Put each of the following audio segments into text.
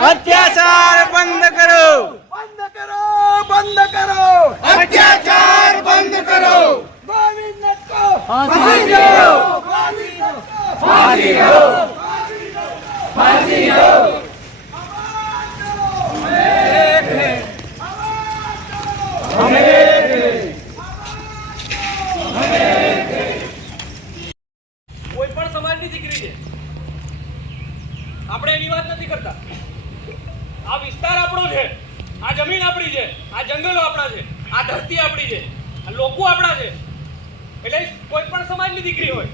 અત્યાચાર બંધ કરો બંધ કરો બંધ કરો અત્યાચાર બંધ કરો ફાંસી દો ફાંસી દો ફાંસી દો છે. આપણે એની વાત નથી કરતા. આ વિસ્તાર આપણો છે. આ જમીન આપણી છે. આ જંગલો આપણા છે. આ ધરતી આપણી છે. આ લોકો આપણા છે. એટલે કોઈ પણ સમાજની દીકરી હોય,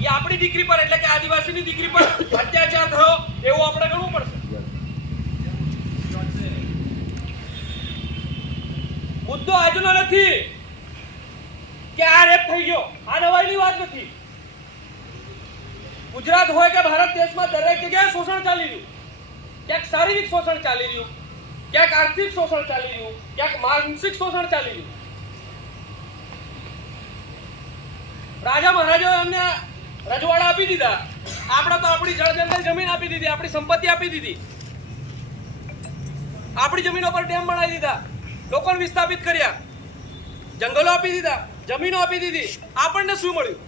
એ આપણી દીકરી પર, એટલે કે આદિવાસીની દીકરી પર અત્યાચાર થયો, એવું આપણે ગણવું પડશે. મુદ્દો આજનો નથી કે આ રેપ થઈ ગયો. આ નવાઈની વાત નથી. ગુજરાત હોય કે ભારત દેશમાં દરેક જગ્યાએ શોષણ ચાલી રહ્યું. ક્યાંક શારીરિક શોષણ ચાલી રહ્યું, ક્યાંક આર્થિક શોષણ ચાલી રહ્યું, ક્યાંક માનસિક શોષણ ચાલી રહ્યું. રાજા મહારાજાઓ એમને રજવાડા આપી દીધા. આપણે તો આપણી જળ જંગલ જમીન આપી દીધી, આપણી સંપત્તિ આપી દીધી. આપણી જમીનો પર ડેમ બનાવી દીધા, લોકોને વિસ્થાપિત કર્યા. જંગલો આપી દીધા, જમીનો આપી દીધી. આપણને શું મળ્યું?